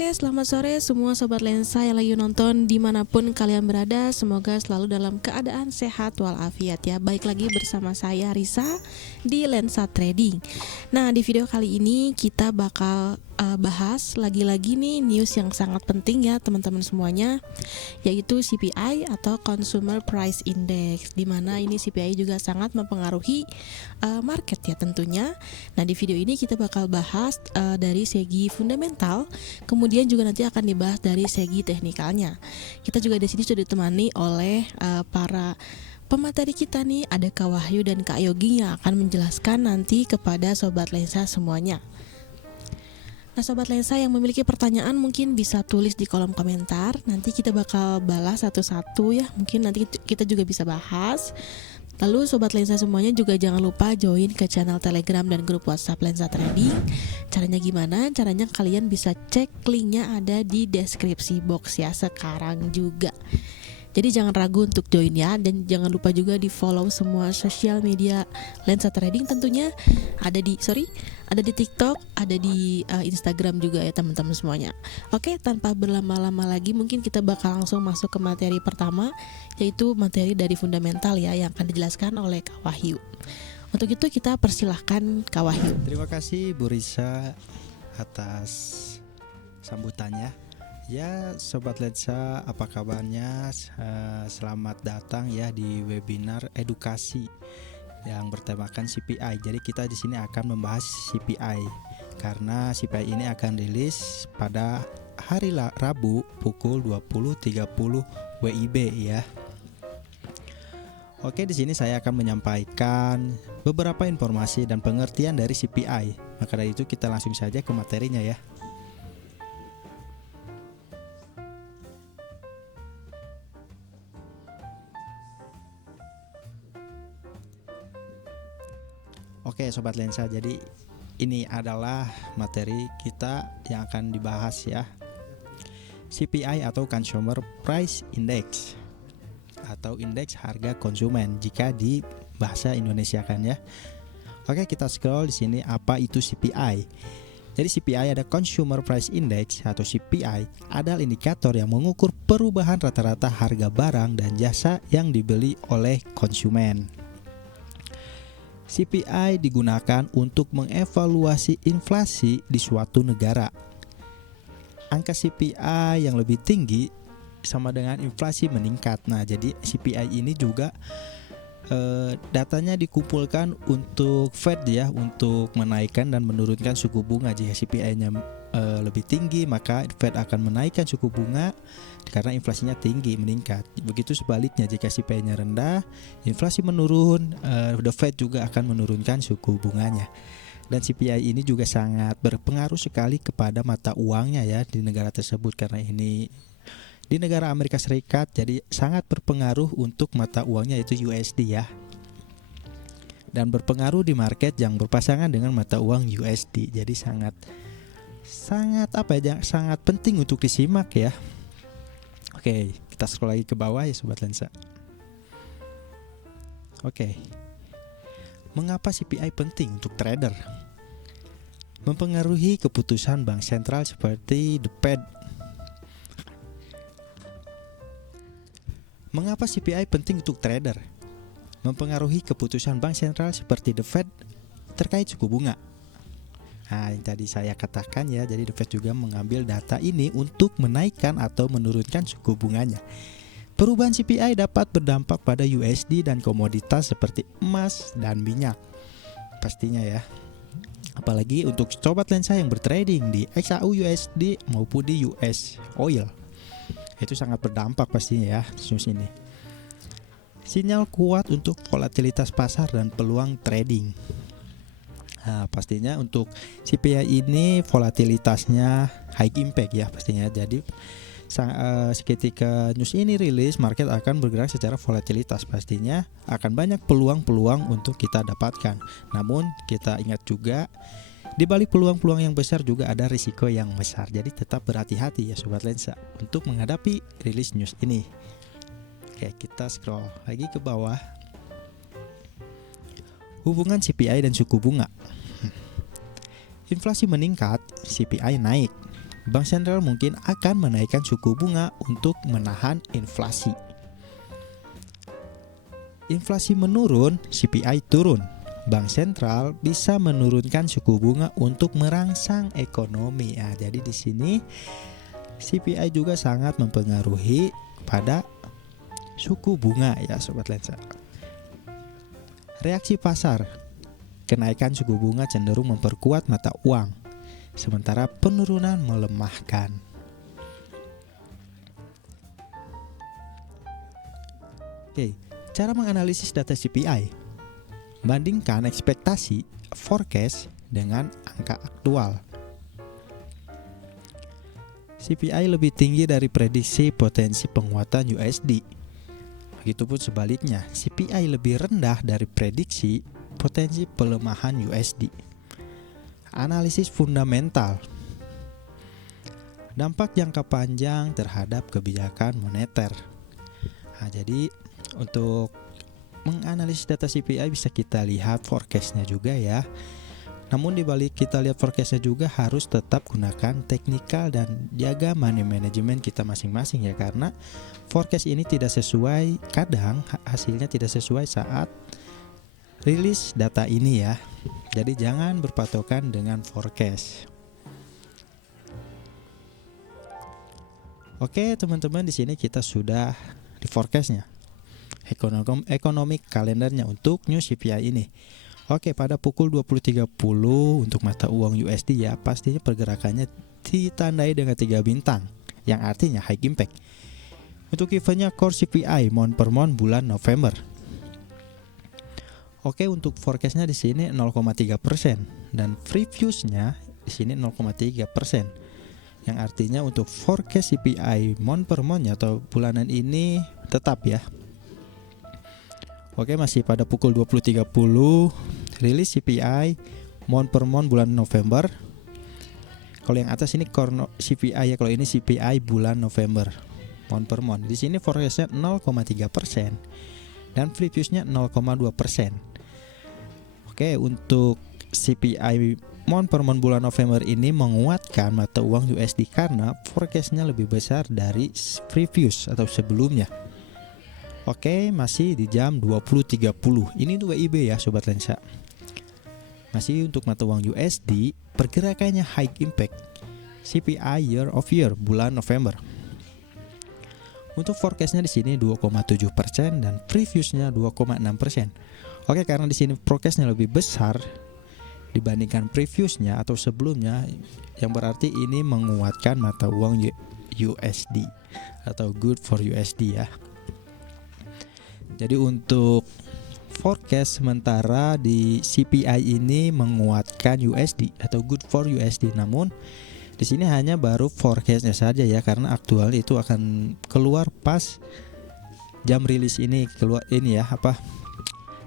Oke, selamat sore semua Sobat Lensa yang lagi nonton dimanapun kalian berada. Semoga selalu dalam keadaan sehat walafiat ya. Baik lagi bersama saya Risa di Lensa Trading. Nah, di video kali ini kita bakal bahas lagi-lagi nih news yang sangat penting ya teman-teman semuanya, yaitu CPI atau Consumer Price Index, dimana ini CPI juga sangat mempengaruhi market ya tentunya. Nah, di video ini kita bakal bahas dari segi fundamental, kemudian juga nanti akan dibahas dari segi teknikalnya. Kita juga di sini sudah ditemani oleh para pemateri kita nih, ada Kak Wahyu dan Kak Yogi yang akan menjelaskan nanti kepada Sobat Lensa semuanya. Nah, Sobat Lensa yang memiliki pertanyaan mungkin bisa tulis di kolom komentar. Nanti kita bakal balas satu-satu ya. Mungkin nanti kita juga bisa bahas. Lalu Sobat Lensa semuanya juga jangan lupa join ke channel Telegram dan grup WhatsApp Lensa Trading. Caranya gimana? Caranya kalian bisa cek linknya ada di deskripsi box ya sekarang juga. Jadi jangan ragu untuk join ya, dan jangan lupa juga di follow semua sosial media Lensa Trading tentunya. Ada di TikTok, ada di Instagram juga ya teman-teman semuanya. Oke, tanpa berlama-lama lagi mungkin kita bakal langsung masuk ke materi pertama, yaitu materi dari fundamental ya yang akan dijelaskan oleh Kak Wahyu. Untuk itu kita persilahkan Kak Wahyu. Terima kasih Bu Risa atas sambutannya. Ya, Sobat Lensa, apa kabarnya? Selamat datang ya di webinar edukasi yang bertemakan CPI. Jadi kita di sini akan membahas CPI karena CPI ini akan rilis pada hari Rabu pukul 20.30 WIB ya. Oke, di sini saya akan menyampaikan beberapa informasi dan pengertian dari CPI. Maka dari itu kita langsung saja ke materinya ya. Oke Sobat Lensa, jadi ini adalah materi kita yang akan dibahas ya. CPI atau Consumer Price Index atau indeks harga konsumen jika di bahasa Indonesia kan ya. Oke, kita scroll di sini, apa itu CPI? Jadi CPI ada Consumer Price Index atau CPI adalah indikator yang mengukur perubahan rata-rata harga barang dan jasa yang dibeli oleh konsumen. CPI digunakan untuk mengevaluasi inflasi di suatu negara. Angka CPI yang lebih tinggi sama dengan inflasi meningkat. Nah, jadi CPI ini juga datanya dikumpulkan untuk Fed ya, untuk menaikkan dan menurunkan suku bunga. Jika CPI-nya lebih tinggi, maka Fed akan menaikkan suku bunga karena inflasinya tinggi, meningkat. Begitu sebaliknya, jika CPI-nya rendah, inflasi menurun, the Fed juga akan menurunkan suku bunganya. Dan CPI ini juga sangat berpengaruh sekali kepada mata uangnya ya di negara tersebut, karena ini di negara Amerika Serikat, jadi sangat berpengaruh untuk mata uangnya yaitu USD ya. Dan berpengaruh di market yang berpasangan dengan mata uang USD. Jadi sangat penting untuk disimak ya. Oke, kita scroll lagi ke bawah ya Sobat Lensa. Oke. Mengapa CPI penting untuk trader? Mempengaruhi keputusan bank sentral seperti the Fed. Mengapa CPI penting untuk trader? Mempengaruhi keputusan bank sentral seperti the Fed terkait suku bunga. Nah, yang tadi saya katakan ya, jadi the Fed juga mengambil data ini untuk menaikkan atau menurunkan suku bunganya. Perubahan CPI dapat berdampak pada USD dan komoditas seperti emas dan minyak. Pastinya ya. Apalagi untuk Sobat Lensa yang bertrading di XAU USD maupun di US Oil. Itu sangat berdampak pastinya ya news ini. Sinyal kuat untuk volatilitas pasar dan peluang trading. Nah, pastinya untuk CPI ini volatilitasnya high impact ya pastinya. Jadi ketika news ini rilis, market akan bergerak secara volatilitas, pastinya akan banyak peluang-peluang untuk kita dapatkan. Namun kita ingat juga, di balik peluang-peluang yang besar juga ada risiko yang besar. Jadi tetap berhati-hati ya Sobat Lensa untuk menghadapi rilis news ini. Oke, kita scroll lagi ke bawah. Hubungan CPI dan suku bunga. Inflasi meningkat, CPI naik. Bank sentral mungkin akan menaikkan suku bunga untuk menahan inflasi. Inflasi menurun, CPI turun. Bank sentral bisa menurunkan suku bunga untuk merangsang ekonomi. Nah, jadi di sini CPI juga sangat mempengaruhi pada suku bunga ya Sobat Lensa. Reaksi pasar. Kenaikan suku bunga cenderung memperkuat mata uang, sementara penurunan melemahkan. Oke, cara menganalisis data CPI. Bandingkan ekspektasi forecast dengan angka aktual. CPI lebih tinggi dari prediksi potensi penguatan USD. Begitupun sebaliknya, CPI lebih rendah dari prediksi potensi pelemahan USD. Analisis fundamental. Dampak jangka panjang terhadap kebijakan moneter. Nah, jadi untuk menganalisis data CPI bisa kita lihat forecastnya juga ya. Namun dibalik kita lihat forecastnya juga harus tetap gunakan teknikal dan jaga money management kita masing-masing ya, karena forecast ini tidak sesuai, kadang hasilnya tidak sesuai saat rilis data ini ya. Jadi jangan berpatokan dengan forecast. Oke teman-teman, di sini kita sudah di forecastnya, ekonomi kalendernya untuk new CPI ini. Oke, pada pukul 20.30 untuk mata uang USD ya, pastinya pergerakannya ditandai dengan 3 bintang, yang artinya high impact. Untuk eventnya core CPI month per month bulan November. Oke, untuk forecastnya di sini 0,3% dan previewsnya di sini 0,3%, yang artinya untuk forecast CPI month per month atau bulanan ini tetap ya. Oke, masih pada pukul 20.30 rilis CPI month per month bulan November. Kalau yang atas ini core CPI ya, kalau ini CPI bulan November month per month. Di sini forecastnya 0,3% dan previewsnya 0,2%. Oke, untuk CPI month per month bulan November ini menguatkan mata uang USD karena forecastnya lebih besar dari previous atau sebelumnya. Oke, masih di jam 20.30. Ini 2 IB ya Sobat Lensa. Masih untuk mata uang USD, pergerakannya high impact. CPI year of year bulan November. Untuk forecastnya di sini 2,7% dan previewsnya 2,6%. Oke, karena di sini forecastnya lebih besar dibandingkan previewsnya atau sebelumnya, yang berarti ini menguatkan mata uang USD atau good for USD ya. Jadi untuk forecast sementara di CPI ini menguatkan USD atau good for USD. Namun di sini hanya baru forecastnya saja ya, karena aktual itu akan keluar pas jam rilis ini, keluar ini ya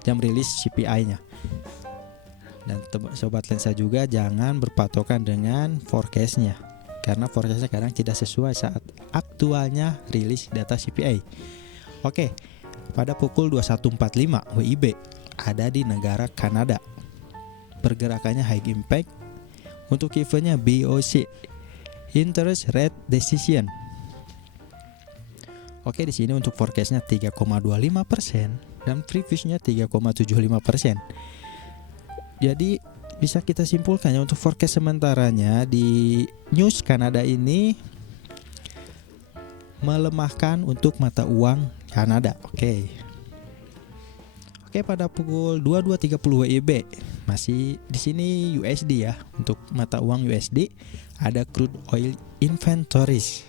jam rilis CPI-nya. Dan Sobat Lensa juga jangan berpatokan dengan forecastnya, karena forecastnya kadang tidak sesuai saat aktualnya rilis data CPI. Oke. Pada pukul 21.45 WIB ada di negara Kanada. Pergerakannya high impact. Untuk eventnya BOC interest rate decision. Oke, di sini untuk forecastnya 3,25% dan previewsnya 3,75%. Jadi bisa kita simpulkan ya, untuk forecast sementaranya di news Kanada ini melemahkan untuk mata uang Kanada. Oke, pada pukul 22.30 WIB masih di sini USD ya. Untuk mata uang USD ada crude oil inventories.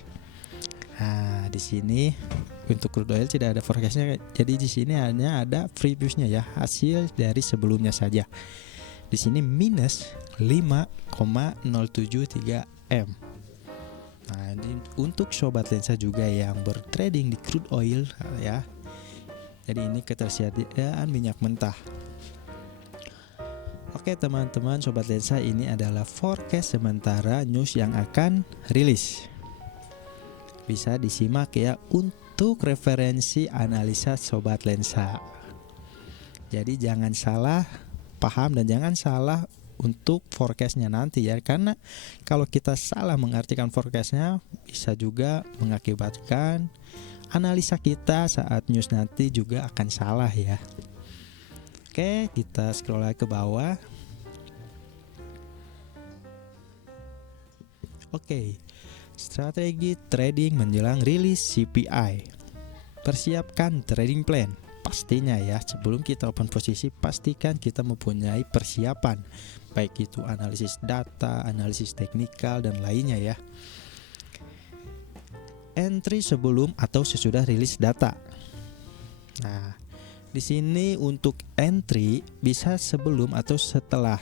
Nah, di sini untuk crude oil tidak ada forecastnya. Jadi di sini hanya ada previewsnya ya, hasil dari sebelumnya saja. Di sini minus 5,073 M. Nah, ini untuk Sobat Lensa juga yang bertrading di crude oil ya. Jadi ini ketersediaan minyak mentah. Oke teman-teman Sobat Lensa, ini adalah forecast sementara news yang akan rilis. Bisa disimak ya untuk referensi analisa Sobat Lensa. Jadi jangan salah paham dan jangan salah untuk forecastnya nanti ya, karena kalau kita salah mengartikan forecastnya bisa juga mengakibatkan analisa kita saat news nanti juga akan salah ya. Oke, kita scroll lagi ke bawah. Oke, strategi trading menjelang rilis CPI. Persiapkan trading plan. Pastinya ya, sebelum kita open posisi, pastikan kita mempunyai persiapan, baik itu analisis data, analisis teknikal, dan lainnya ya. Entry sebelum atau sesudah rilis data. Nah, di sini untuk entry bisa sebelum atau setelah,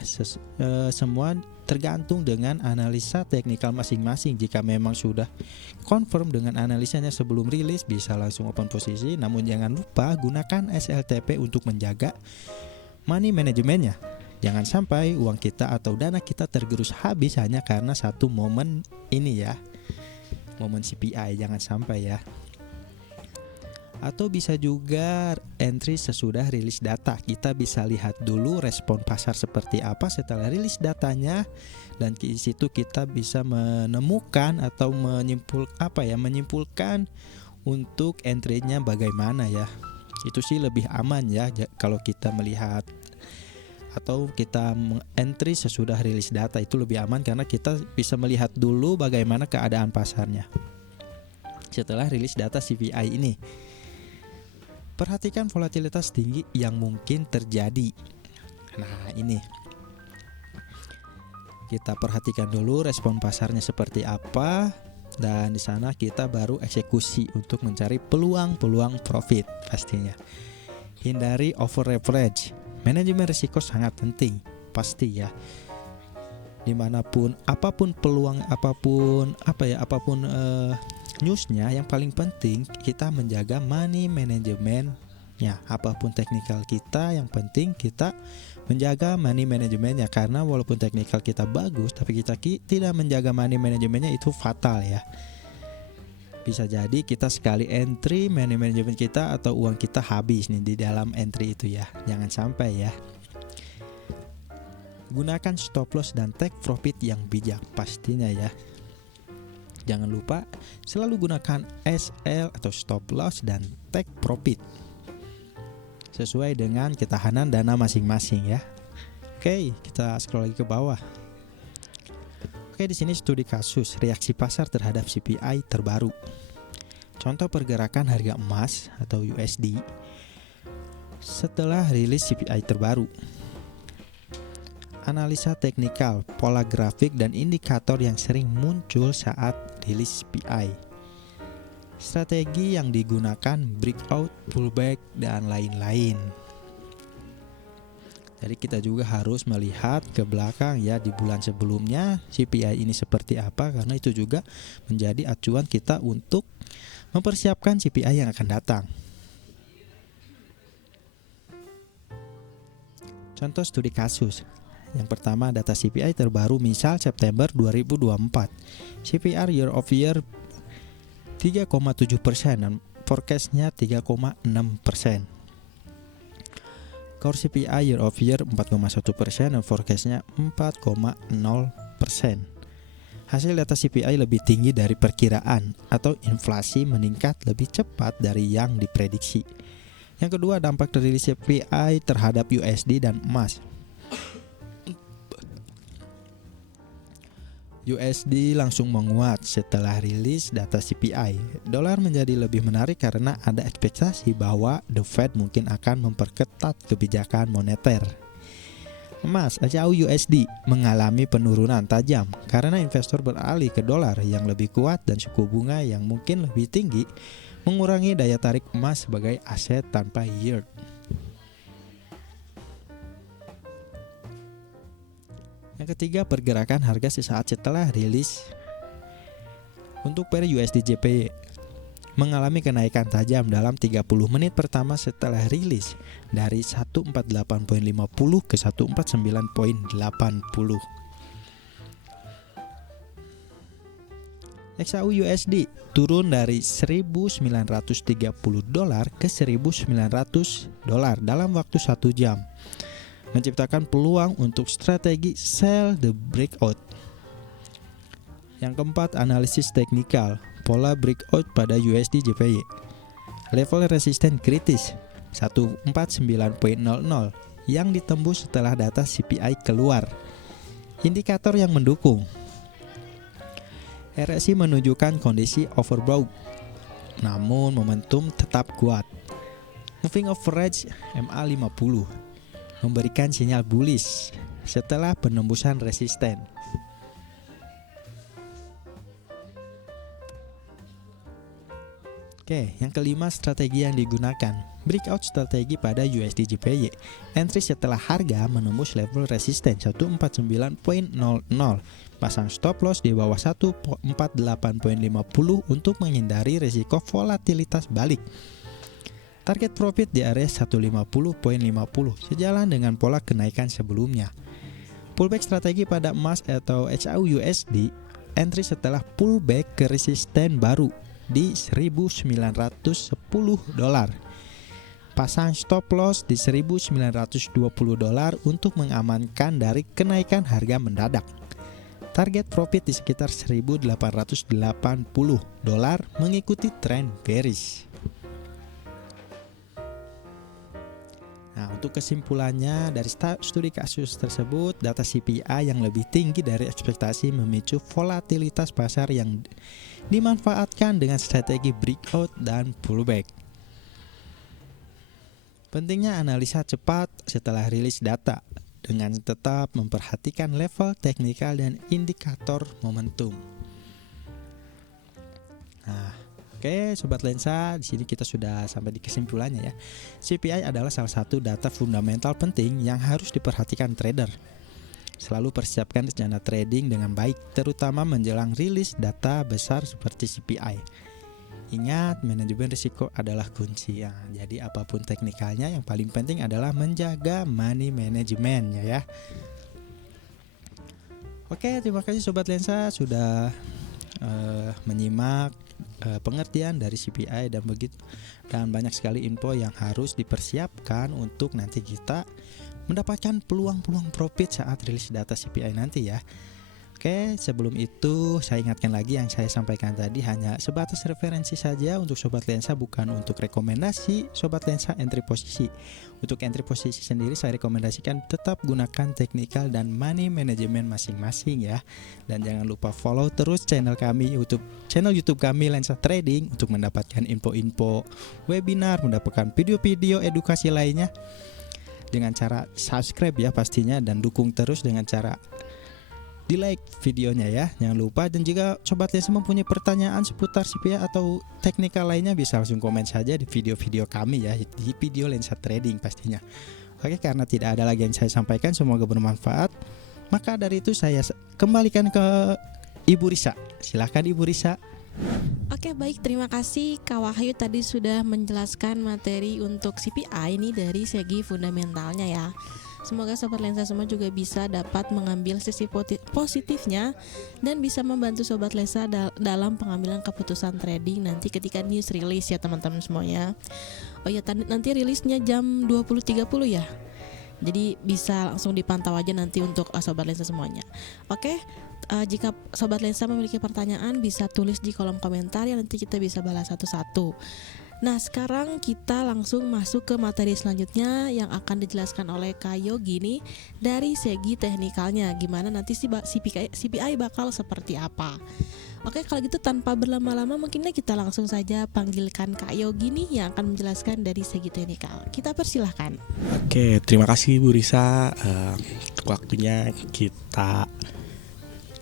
semua tergantung dengan analisa teknikal masing-masing. Jika memang sudah confirm dengan analisanya sebelum rilis, bisa langsung open posisi. Namun jangan lupa gunakan SLTP untuk menjaga money manajemennya. Jangan sampai uang kita atau dana kita tergerus habis hanya karena satu momen ini ya, momen CPI, jangan sampai ya. Atau bisa juga entry sesudah rilis data. Kita bisa lihat dulu respon pasar seperti apa setelah rilis datanya, dan di situ kita bisa menemukan atau menyimpulkan untuk entry-nya bagaimana ya. Itu sih lebih aman ya kalau kita melihat atau kita entry sesudah rilis data, itu lebih aman karena kita bisa melihat dulu bagaimana keadaan pasarnya setelah rilis data CPI ini. Perhatikan volatilitas tinggi yang mungkin terjadi. Nah, ini kita perhatikan dulu respon pasarnya seperti apa, dan di sana kita baru eksekusi untuk mencari peluang-peluang profit pastinya. Hindari over leverage. Manajemen risiko sangat penting, pasti ya. Dimanapun, apapun peluang, apapun newsnya, yang paling penting kita menjaga money manajemennya. Apapun teknikal kita, yang penting kita menjaga money manajemennya, karena walaupun teknikal kita bagus tapi kita tidak menjaga money manajemennya, itu fatal ya. Bisa jadi kita sekali entry, money management kita atau uang kita habis nih di dalam entry itu ya. Jangan sampai ya. Gunakan stop loss dan take profit yang bijak pastinya ya. Jangan lupa selalu gunakan SL atau stop loss dan take profit sesuai dengan ketahanan dana masing-masing ya. Oke, kita scroll lagi ke bawah. Oke, di sini studi kasus reaksi pasar terhadap CPI terbaru. Contoh pergerakan harga emas atau USD setelah rilis CPI terbaru. Analisa teknikal, pola grafik, dan indikator yang sering muncul saat rilis CPI. Strategi yang digunakan breakout, pullback, dan lain-lain. Jadi kita juga harus melihat ke belakang ya, di bulan sebelumnya CPI ini seperti apa, karena itu juga menjadi acuan kita untuk mempersiapkan CPI yang akan datang. Contoh studi kasus. Yang pertama, data CPI terbaru misal September 2024. CPI year of year 3,7% dan forecastnya 3,6%. Core CPI year of year 4,1% dan forecastnya 4,0%. Hasil data CPI lebih tinggi dari perkiraan atau inflasi meningkat lebih cepat dari yang diprediksi. Yang kedua, dampak dari CPI terhadap USD dan emas. USD langsung menguat setelah rilis data CPI. Dolar menjadi lebih menarik karena ada ekspektasi bahwa The Fed mungkin akan memperketat kebijakan moneter. Emas atau USD mengalami penurunan tajam karena investor beralih ke dolar yang lebih kuat dan suku bunga yang mungkin lebih tinggi mengurangi daya tarik emas sebagai aset tanpa yield. Yang ketiga, pergerakan harga sesaat setelah rilis. Untuk pair USD JPY mengalami kenaikan tajam dalam 30 menit pertama setelah rilis dari 148.50 ke 149.80. XAU USD turun dari 1.930 dolar ke 1.900 dolar dalam waktu 1 jam. menciptakan peluang untuk strategi sell the breakout. Yang keempat, analisis teknikal, pola breakout pada USD JPY. Level resisten kritis 149.00 yang ditembus setelah data CPI keluar. Indikator yang mendukung, RSI menunjukkan kondisi overbought, namun momentum tetap kuat. Moving average MA50 memberikan sinyal bullish setelah penembusan resisten. Oke, yang kelima, strategi yang digunakan. Breakout strategi pada USD JPY. Entry setelah harga menembus level resisten 149.00. Pasang stop loss di bawah 148.50 untuk menghindari risiko volatilitas balik. Target profit di area 150.50 sejalan dengan pola kenaikan sebelumnya. Pullback strategi pada emas atau HAUUSD. Entry setelah pullback ke resisten baru di $1.910. Pasang stop loss di $1.920 untuk mengamankan dari kenaikan harga mendadak. Target profit di sekitar $1.880 mengikuti tren bearish. Nah, untuk kesimpulannya dari studi kasus tersebut, data CPI yang lebih tinggi dari ekspektasi memicu volatilitas pasar yang dimanfaatkan dengan strategi breakout dan pullback. Pentingnya analisa cepat setelah rilis data dengan tetap memperhatikan level teknikal dan indikator momentum. Nah, oke, sobat lensa, di sini kita sudah sampai di kesimpulannya ya. CPI adalah salah satu data fundamental penting yang harus diperhatikan trader. Selalu persiapkan rencana trading dengan baik, terutama menjelang rilis data besar seperti CPI. Ingat, manajemen risiko adalah kunci ya. Jadi apapun teknikalnya, yang paling penting adalah menjaga money managementnya ya. Oke, terima kasih sobat lensa sudah menyimak pengertian dari CPI dan begitu, dan banyak sekali info yang harus dipersiapkan untuk nanti kita mendapatkan peluang-peluang profit saat rilis data CPI nanti ya. Oke, sebelum itu saya ingatkan lagi, yang saya sampaikan tadi hanya sebatas referensi saja untuk sobat lensa, bukan untuk rekomendasi sobat lensa entry posisi. Untuk entry posisi sendiri saya rekomendasikan tetap gunakan teknikal dan money management masing-masing ya. Dan jangan lupa follow terus channel YouTube kami Lensa Trading untuk mendapatkan info-info webinar, mendapatkan video-video edukasi lainnya dengan cara subscribe ya pastinya, dan dukung terus dengan cara di like videonya ya, jangan lupa. Dan jika sobat lensa mempunyai pertanyaan seputar CPI atau teknikal lainnya, bisa langsung komen saja di video-video kami ya, di video Lensa Trading pastinya. Oke, karena tidak ada lagi yang saya sampaikan, semoga bermanfaat. Maka dari itu saya kembalikan ke Ibu Risa. Silahkan Ibu Risa. Oke, baik, terima kasih Kak Wahyu tadi sudah menjelaskan materi untuk CPI ini dari segi fundamentalnya ya. Semoga sobat lensa semua juga bisa dapat mengambil sisi positifnya dan bisa membantu sobat lensa dalam pengambilan keputusan trading nanti ketika news release ya teman-teman semuanya. Oh ya, nanti rilisnya jam 20.30 ya. Jadi bisa langsung dipantau aja nanti untuk sobat lensa semuanya. Oke, jika sobat lensa memiliki pertanyaan bisa tulis di kolom komentar ya, nanti kita bisa balas satu-satu. Nah, sekarang kita langsung masuk ke materi selanjutnya yang akan dijelaskan oleh Kak Yogi nih dari segi teknikalnya, gimana nanti CPI bakal seperti apa. Oke, kalau gitu tanpa berlama-lama mungkinnya kita langsung saja panggilkan Kak Yogi nih yang akan menjelaskan dari segi teknikal. Kita persilahkan. Oke, terima kasih Bu Risa. Untuk waktunya kita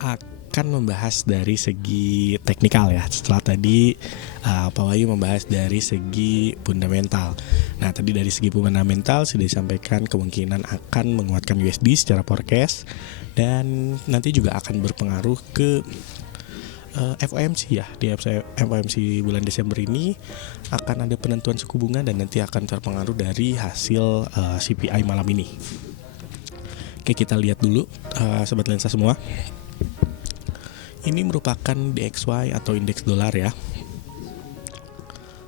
akan membahas dari segi teknikal ya. Setelah tadi Pak Wahyu membahas dari segi fundamental. Nah, tadi dari segi fundamental sudah disampaikan kemungkinan akan menguatkan USD secara forecast, dan nanti juga akan berpengaruh ke FOMC ya. Di FOMC bulan Desember ini akan ada penentuan suku bunga dan nanti akan terpengaruh dari hasil CPI malam ini. Oke, kita lihat dulu sobat lensa semua. Ini merupakan DXY atau indeks dolar ya.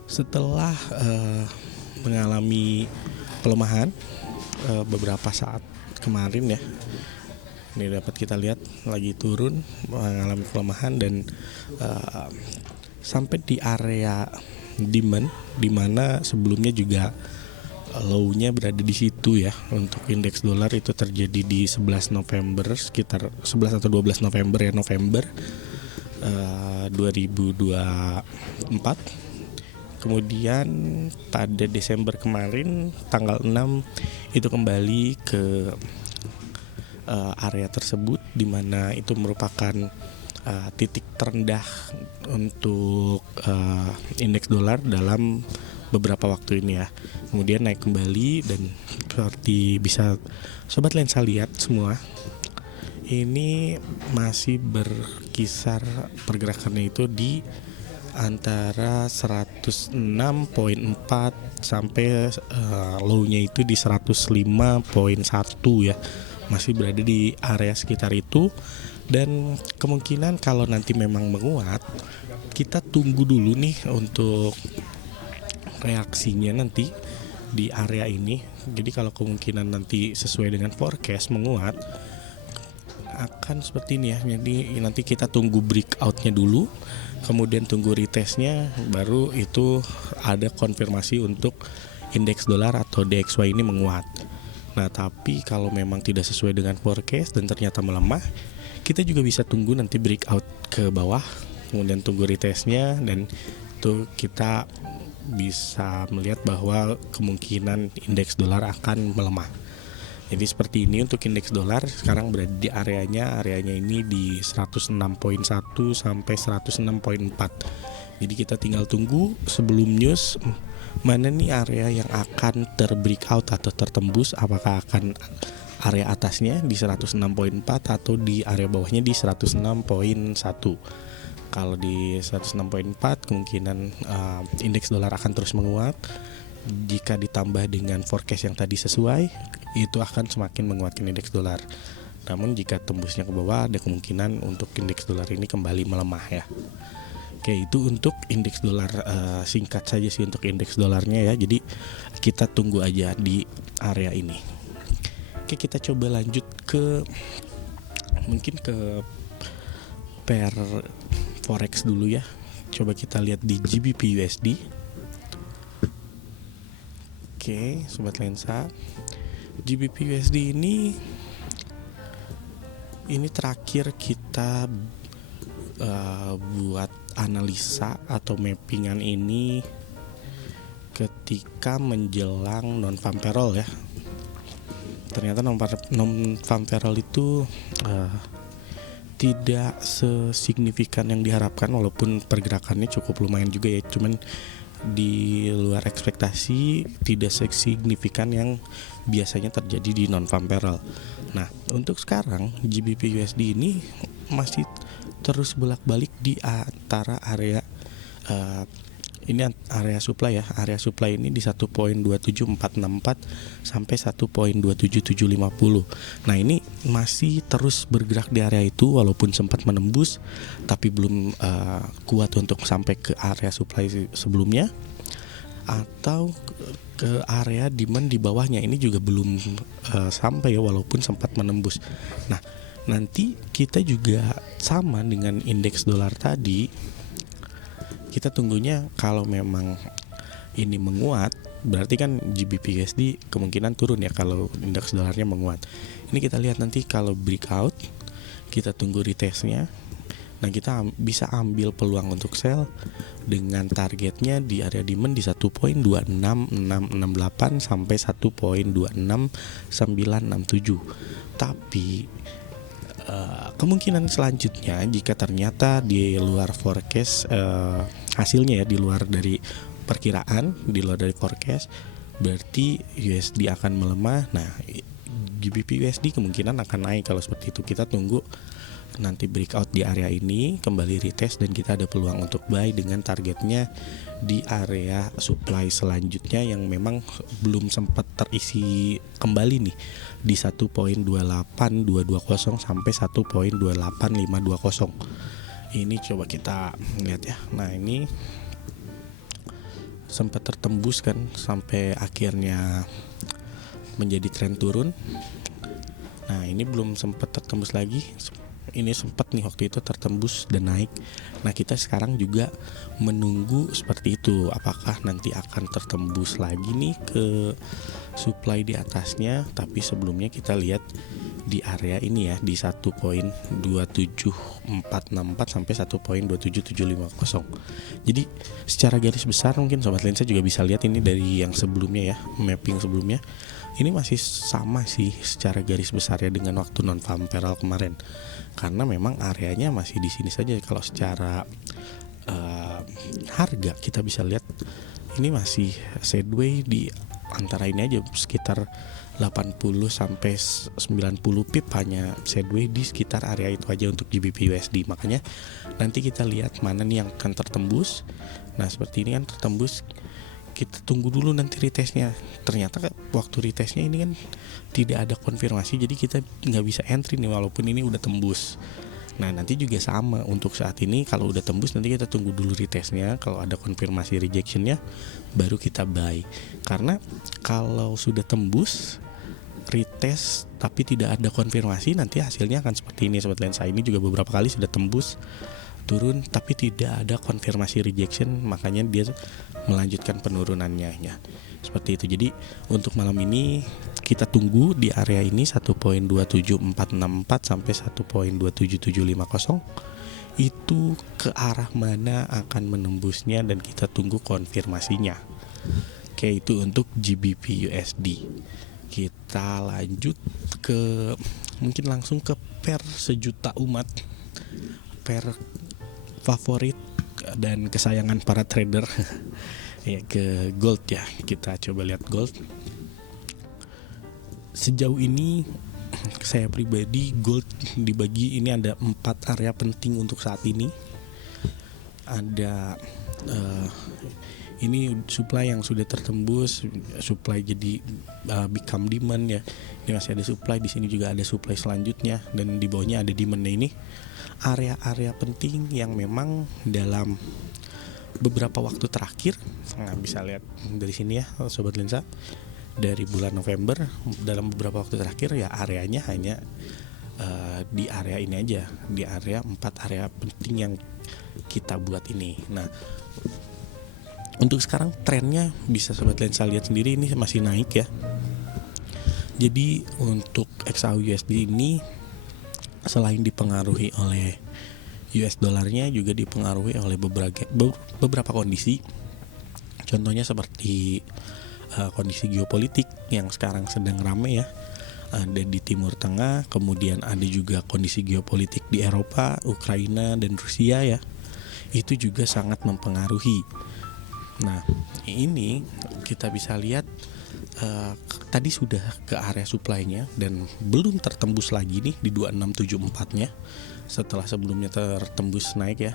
Setelah mengalami pelemahan beberapa saat kemarin ya. Ini dapat kita lihat lagi turun, mengalami pelemahan dan sampai di area demand, di mana sebelumnya juga low-nya berada di situ ya. Untuk indeks dolar itu terjadi di 11 November, sekitar 11 atau 12 November ya, November 2024. Kemudian pada Desember kemarin tanggal 6 itu kembali ke area tersebut, di mana itu merupakan titik terendah untuk indeks dolar dalam beberapa waktu ini ya. Kemudian naik kembali dan seperti bisa sobat lensa lihat semua, ini masih berkisar pergerakannya itu di antara 106.4 sampai low-nya itu di 105.1 ya. Masih berada di area sekitar itu, dan kemungkinan kalau nanti memang menguat, kita tunggu dulu nih untuk reaksinya nanti di area ini. Jadi kalau kemungkinan nanti sesuai dengan forecast menguat, akan seperti ini ya. Jadi nanti kita tunggu breakout-nya dulu, kemudian tunggu retestnya, baru itu ada konfirmasi untuk indeks dolar atau DXY ini menguat. Nah, tapi kalau memang tidak sesuai dengan forecast dan ternyata melemah, kita juga bisa tunggu nanti breakout ke bawah, kemudian tunggu retestnya, dan itu kita bisa melihat bahwa kemungkinan indeks dolar akan melemah. Jadi seperti ini untuk indeks dolar sekarang berada di areanya ini di 106.1 sampai 106.4. Jadi kita tinggal tunggu sebelum news mana nih area yang akan terbreakout atau tertembus, apakah akan area atasnya di 106.4 atau di area bawahnya di 106.1. Kalau di 106.4 kemungkinan indeks dolar akan terus menguat. Jika ditambah dengan forecast yang tadi sesuai, itu akan semakin menguatkan indeks dolar. Namun jika tembusnya ke bawah, ada kemungkinan untuk indeks dolar ini kembali melemah ya. Oke, itu untuk indeks dolar, singkat saja sih untuk indeks dolarnya ya. Jadi kita tunggu aja di area ini. Oke, kita coba lanjut ke mungkin ke pair forex dulu ya. Coba kita lihat di GBP USD. Oke, sobat lensa, GBP USD ini terakhir kita buat analisa atau mappingan ini ketika menjelang non-farm payroll ya. Ternyata non-farm payroll itu tidak sesignifikan yang diharapkan, walaupun pergerakannya cukup lumayan juga ya, cuman di luar ekspektasi, tidak sesignifikan yang biasanya terjadi di non-farm payroll. Nah, untuk sekarang GBP USD ini masih terus bolak-balik di antara area ini area supply ya. Area supply ini di 1.27464 sampai 1.27750. Nah, ini masih terus bergerak di area itu, walaupun sempat menembus tapi belum kuat untuk sampai ke area supply sebelumnya, atau ke area demand di bawahnya ini juga belum sampai ya, walaupun sempat menembus. Nah, nanti kita juga sama dengan indeks dolar tadi. Kita tunggunya kalau memang ini menguat, berarti kan GBP USD kemungkinan turun ya kalau indeks dolarnya menguat. Ini kita lihat nanti kalau breakout, kita tunggu retestnya. Nah, kita bisa ambil peluang untuk sell dengan targetnya di area demand di 1.26668 sampai 1.26967. Tapi kemungkinan selanjutnya jika ternyata di luar forecast, hasilnya ya di luar dari perkiraan, di luar dari forecast, berarti USD akan melemah. Nah, GBP USD kemungkinan akan naik. Kalau seperti itu kita tunggu nanti breakout di area ini, kembali retest, dan kita ada peluang untuk buy dengan targetnya di area supply selanjutnya yang memang belum sempat terisi kembali nih di 1.28220 sampai 1.28520. Ini coba kita lihat ya. Nah, ini sempat tertembus kan sampai akhirnya menjadi tren turun. Nah ini belum sempat tertembus lagi. Ini sempat nih waktu itu tertembus dan naik. Nah kita sekarang juga menunggu seperti itu, apakah nanti akan tertembus lagi nih ke supply di atasnya. Tapi sebelumnya kita lihat di area ini ya, di 1.27464 sampai 1.27750. Jadi secara garis besar mungkin Sobat Lensa juga bisa lihat ini dari yang sebelumnya ya, mapping sebelumnya. Ini masih sama sih secara garis besarnya dengan waktu non farm peral kemarin, karena memang areanya masih di sini saja. Kalau secara harga kita bisa lihat ini masih sideway di antara ini aja, sekitar 80 sampai 90 pip hanya sideway di sekitar area itu aja untuk GBP USD. Makanya nanti kita lihat mana nih yang akan tertembus. Nah seperti ini kan tertembus, kita tunggu dulu nanti retestnya. Ternyata waktu retestnya ini kan tidak ada konfirmasi, jadi kita nggak bisa entry nih walaupun ini udah tembus. Nah nanti juga sama untuk saat ini, kalau udah tembus nanti kita tunggu dulu retestnya. Kalau ada konfirmasi rejectionnya baru kita buy. Karena kalau sudah tembus retest tapi tidak ada konfirmasi, nanti hasilnya akan seperti ini Sobat Lensa. Ini juga beberapa kali sudah tembus turun tapi tidak ada konfirmasi rejection, makanya dia melanjutkan penurunannya ya. Seperti itu. Jadi untuk malam ini kita tunggu di area ini 1.27464 sampai 1.27750. Itu ke arah mana akan menembusnya dan kita tunggu konfirmasinya. Oke, itu untuk GBP USD. Kita lanjut ke mungkin langsung ke pair sejuta umat, pair favorit dan kesayangan para trader ya, ke gold ya. Kita coba lihat gold. Sejauh ini saya pribadi gold dibagi, ini ada 4 area penting untuk saat ini. Ada ini supply yang sudah tertembus, supply jadi become demand ya. Ini masih ada supply, di sini juga ada supply selanjutnya, dan di bawahnya ada demand. Ini area-area penting yang memang dalam beberapa waktu terakhir, nah bisa lihat dari sini ya Sobat Lensa, dari bulan November dalam beberapa waktu terakhir ya areanya hanya di area ini aja, di area 4 area penting yang kita buat ini. Nah untuk sekarang trennya bisa Sobat Lensa lihat sendiri, ini masih naik ya. Jadi untuk XAUUSD ini selain dipengaruhi oleh US dollarnya, juga dipengaruhi oleh beberapa kondisi. Contohnya seperti kondisi geopolitik yang sekarang sedang ramai ya, ada di Timur Tengah, kemudian ada juga kondisi geopolitik di Eropa, Ukraina dan Rusia ya, itu juga sangat mempengaruhi. Nah ini kita bisa lihat tadi sudah ke area supply-nya dan belum tertembus lagi nih di 2674-nya, setelah sebelumnya tertembus naik ya.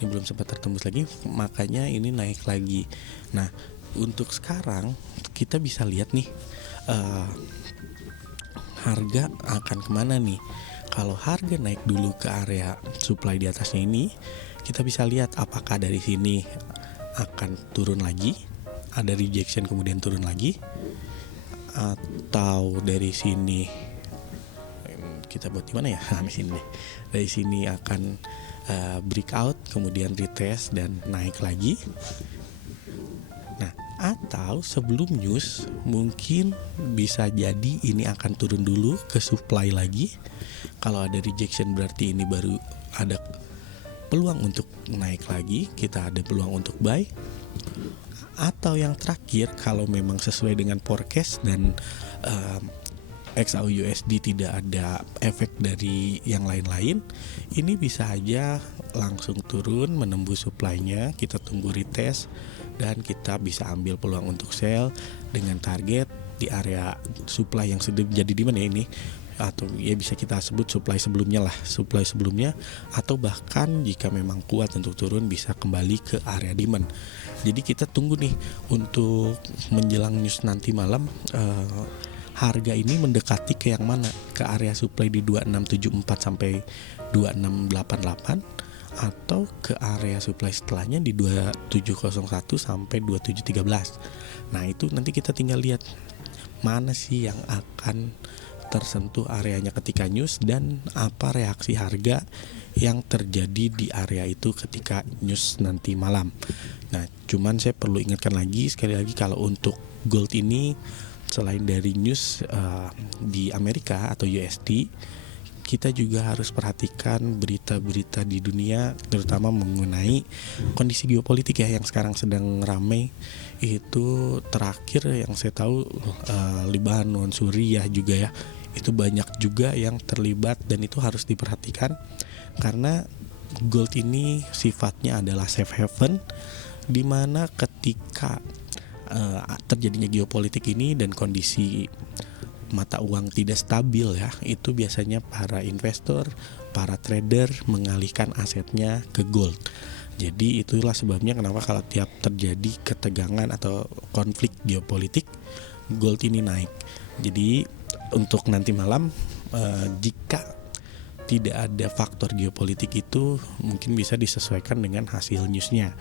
Ini belum sempat tertembus lagi, makanya ini naik lagi. Nah untuk sekarang kita bisa lihat nih harga akan kemana nih. Kalau harga naik dulu ke area supply di atasnya ini, kita bisa lihat apakah dari sini akan turun lagi, ada rejection kemudian turun lagi, atau dari sini kita buat gimana ya, di sini dari sini akan breakout kemudian retest dan naik lagi. Nah atau sebelum news mungkin bisa jadi ini akan turun dulu ke supply lagi. Kalau ada rejection berarti ini baru ada peluang untuk naik lagi, kita ada peluang untuk buy. Atau yang terakhir, kalau memang sesuai dengan forecast dan XAUUSD tidak ada efek dari yang lain-lain, ini bisa aja langsung turun menembus supply-nya, kita tunggu retest dan kita bisa ambil peluang untuk sell dengan target di area supply yang sudah jadi di mana ini, atau ya bisa kita sebut supply sebelumnya, atau bahkan jika memang kuat untuk turun bisa kembali ke area demand. Jadi kita tunggu nih untuk menjelang news nanti malam, harga ini mendekati ke yang mana, ke area supply di 2674 sampai 2688 atau ke area supply setelahnya di 2701 sampai 2713. Nah itu nanti kita tinggal lihat mana sih yang akan tersentuh areanya ketika news dan apa reaksi harga yang terjadi di area itu ketika news nanti malam. Nah, cuman saya perlu ingatkan lagi sekali lagi kalau untuk gold ini selain dari news di Amerika atau USD, kita juga harus perhatikan berita-berita di dunia terutama mengenai kondisi geopolitik ya yang sekarang sedang ramai. Itu terakhir yang saya tahu Lebanon, Suriah juga ya, itu banyak juga yang terlibat dan itu harus diperhatikan karena gold ini sifatnya adalah safe haven, di mana ketika terjadinya geopolitik ini dan kondisi mata uang tidak stabil ya, itu biasanya para investor, para trader mengalihkan asetnya ke gold. Jadi itulah sebabnya kenapa kalau tiap terjadi ketegangan atau konflik geopolitik, gold ini naik. Jadi untuk nanti malam jika tidak ada faktor geopolitik itu mungkin bisa disesuaikan dengan hasil newsnya.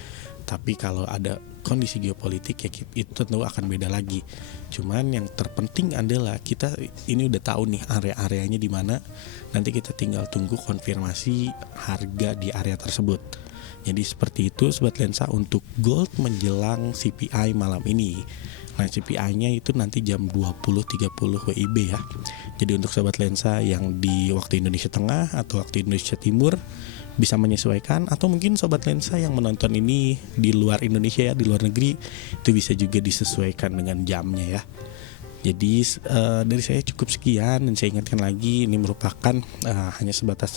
Tapi kalau ada kondisi geopolitik ya itu tentu akan beda lagi. Cuman yang terpenting adalah kita ini udah tahu nih area-areanya di mana. Nanti kita tinggal tunggu konfirmasi harga di area tersebut. Jadi seperti itu Sobat Lensa untuk gold menjelang CPI malam ini. Nah CPI-nya itu nanti jam 20.30 WIB ya. Jadi untuk Sobat Lensa yang di waktu Indonesia Tengah atau waktu Indonesia Timur bisa menyesuaikan, atau mungkin Sobat Lensa yang menonton ini di luar Indonesia ya, di luar negeri, itu bisa juga disesuaikan dengan jamnya ya. Jadi dari saya cukup sekian dan saya ingatkan lagi ini merupakan hanya sebatas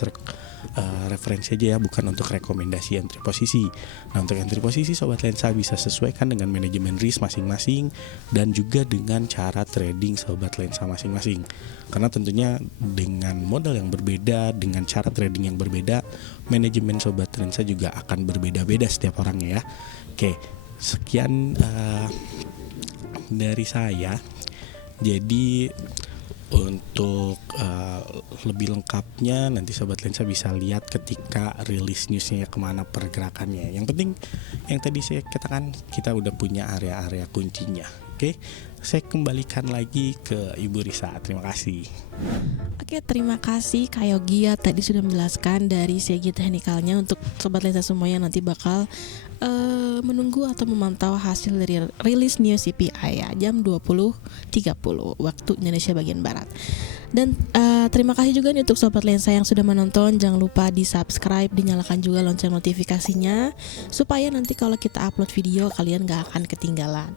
referensi aja ya, bukan untuk rekomendasi entry posisi. Nah untuk entry posisi Sobat Lensa bisa sesuaikan dengan manajemen risk masing-masing dan juga dengan cara trading Sobat Lensa masing-masing. Karena tentunya dengan modal yang berbeda, dengan cara trading yang berbeda, manajemen Sobat Lensa juga akan berbeda-beda setiap orangnya ya. Oke, sekian dari saya. Jadi untuk lebih lengkapnya nanti Sobat Lensa bisa lihat ketika rilis newsnya kemana pergerakannya. Yang penting yang tadi saya katakan kita udah punya area-area kuncinya. Oke, saya kembalikan lagi ke Ibu Risa. Terima kasih. Oke, terima kasih Kak Yogi ya, tadi sudah menjelaskan dari segi teknikalnya untuk Sobat Lensa semuanya nanti bakal menunggu atau memantau hasil dari rilis news CPI ya, jam 20.30 waktu Indonesia bagian Barat. Dan terima kasih juga nih untuk Sobat Lensa yang sudah menonton. Jangan lupa di subscribe, dinyalakan juga lonceng notifikasinya supaya nanti kalau kita upload video kalian gak akan ketinggalan.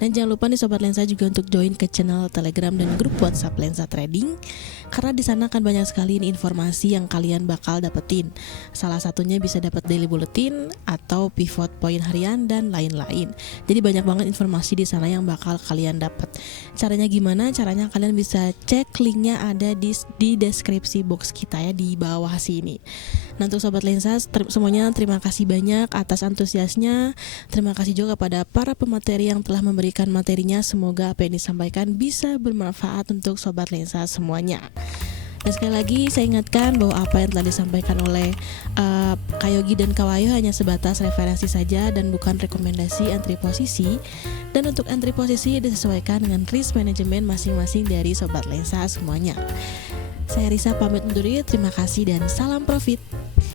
Dan jangan lupa nih Sobat Lensa juga untuk join ke channel Telegram dan grup WhatsApp Lensa Trading, karena di sana akan banyak sekali informasi yang kalian bakal dapetin. Salah satunya bisa dapat daily bulletin atau pivot point harian dan lain-lain. Jadi banyak banget informasi di sana yang bakal kalian dapat. Caranya gimana? Caranya kalian bisa cek linknya ada di deskripsi box kita ya di bawah sini. Nah untuk Sobat Lensa semuanya terima kasih banyak atas antusiasnya. Terima kasih juga kepada para pemateri yang telah memberikan materinya. Semoga apa yang disampaikan bisa bermanfaat untuk Sobat Lensa semuanya. Dan sekali lagi saya ingatkan bahwa apa yang telah disampaikan oleh Kak Yogi dan Kak Wahyu hanya sebatas referensi saja dan bukan rekomendasi entry posisi. Dan untuk entry posisi disesuaikan dengan risk management masing-masing dari Sobat Lensa semuanya. Saya Risa pamit undur diri, terima kasih dan salam profit.